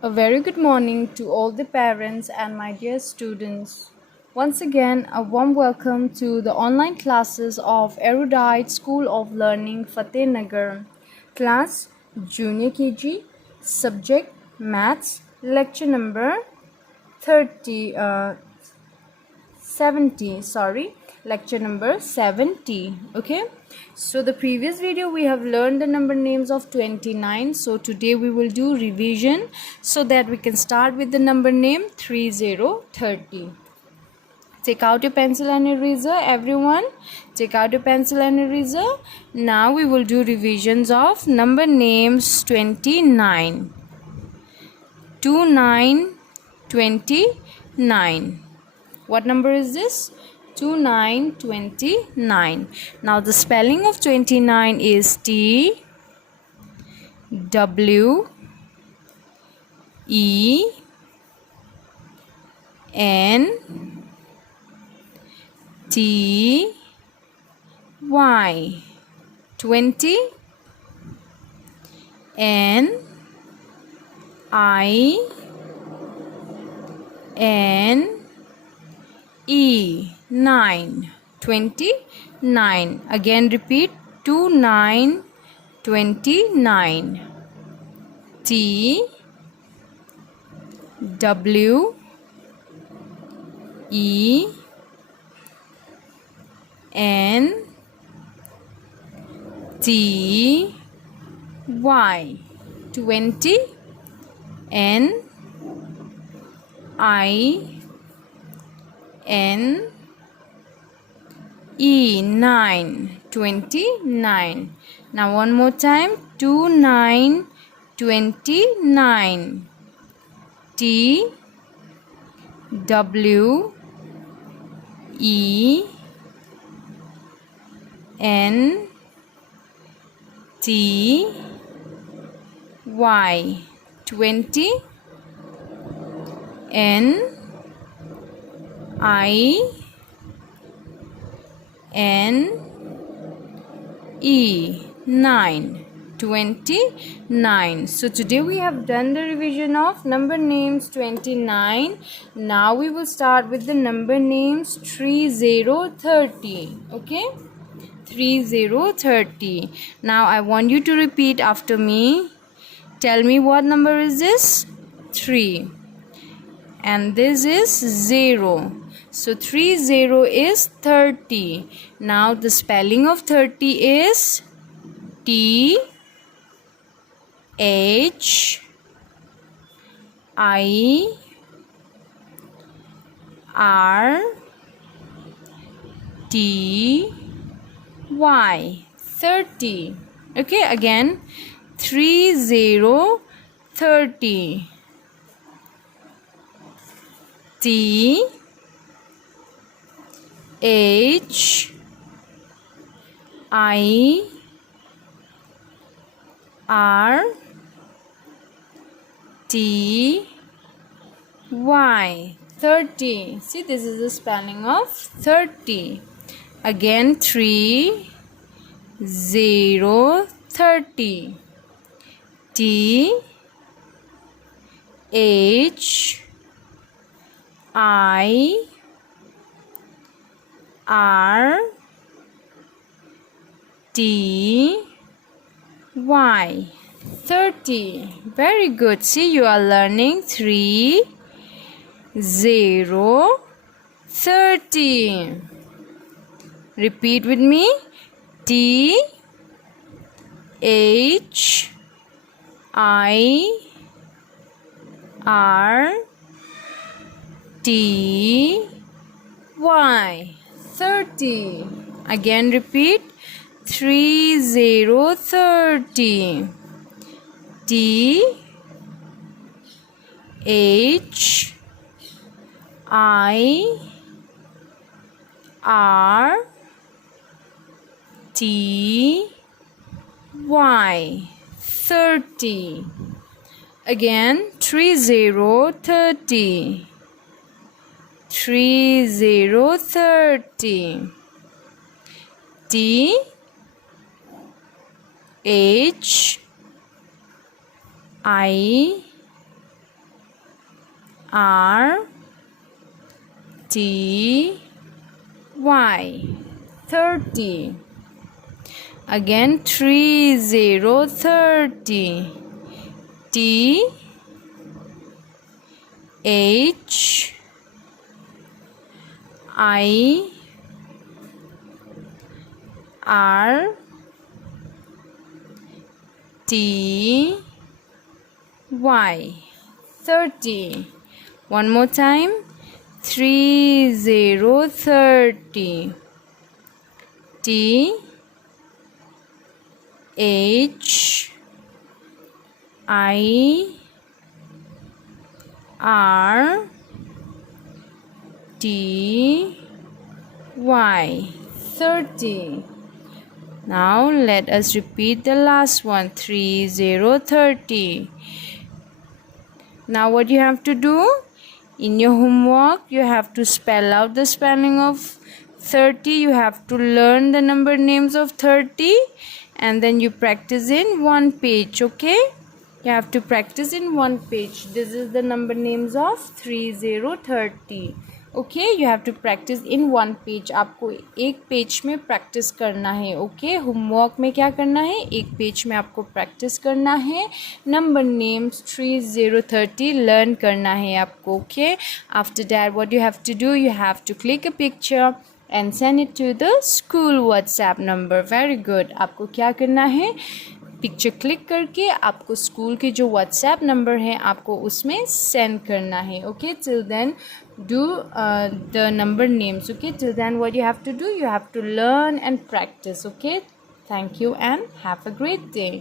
A very good morning to all the parents and my dear students. Once again, a warm welcome to the online classes of Erudite School of Learning Fatehnagar. Class Junior KG, subject Maths, lecture number 30, 70, sorry, lecture number 70. Okay, so the previous video we have learned the number names of 29. So today we will do revision so that we can start with the number name 3030. Take out your pencil and eraser, everyone. Take out your pencil and eraser. Now we will do revisions of number names 29. 2929. What number is this? 2929. Now the spelling of 29 is T W E N T Y. 20 N I N E 9. 29. Again repeat. 2929. T W E N T Y. 20 N I N E 9. 29. Now one more time. 2929. T W E N T Y. 20 N I N E 9. 29. So today we have done the revision of number names 29. Now we will start with the number names 3030. Okay, 3030. Now I want you to repeat after me. Tell me what number is this? 3. And this is 0. So 30 is 30. Now the spelling of 30 is T H I R T Y. 30. Okay, again 3030. T H I R T Y. 30. See, this is the spelling of 30. Again 3030. T H I R T Y. 30. Very good. See, you are learning 30. Repeat with me. T H I R T Y. 30. Again repeat. 3030. T H I R T Y. 30. Again 3030. 3030. T H I R T Y 30. Again 30. T H I R T Y 30. One more time. 30. T H I R T Y 30. Now let us repeat the last one. 30. Now what you have to do? In your homework, you have to spell out the spelling of 30. You have to learn the number names of 30, and then you practice in one page, okay? You have to practice in one page. This is the number names of 30. Okay you have to practise in one page. आपको एक page में practice करना है. Okay homework में क्या करना है? एक पेज में आपको प्रैक्टिस करना है. नंबर नेम्स 30 लर्न करना है आपको. Okay after that what you have to do, you have to click a picture and send it to the school WhatsApp number. Very good. आपको क्या करना है? पिक्चर क्लिक करके आपको स्कूल के जो व्हाट्सएप नंबर है आपको उसमें सेंड करना है. Okay till then do the number names. Okay till then what you have to do, you have to learn and practice. Okay thank you and have a great day.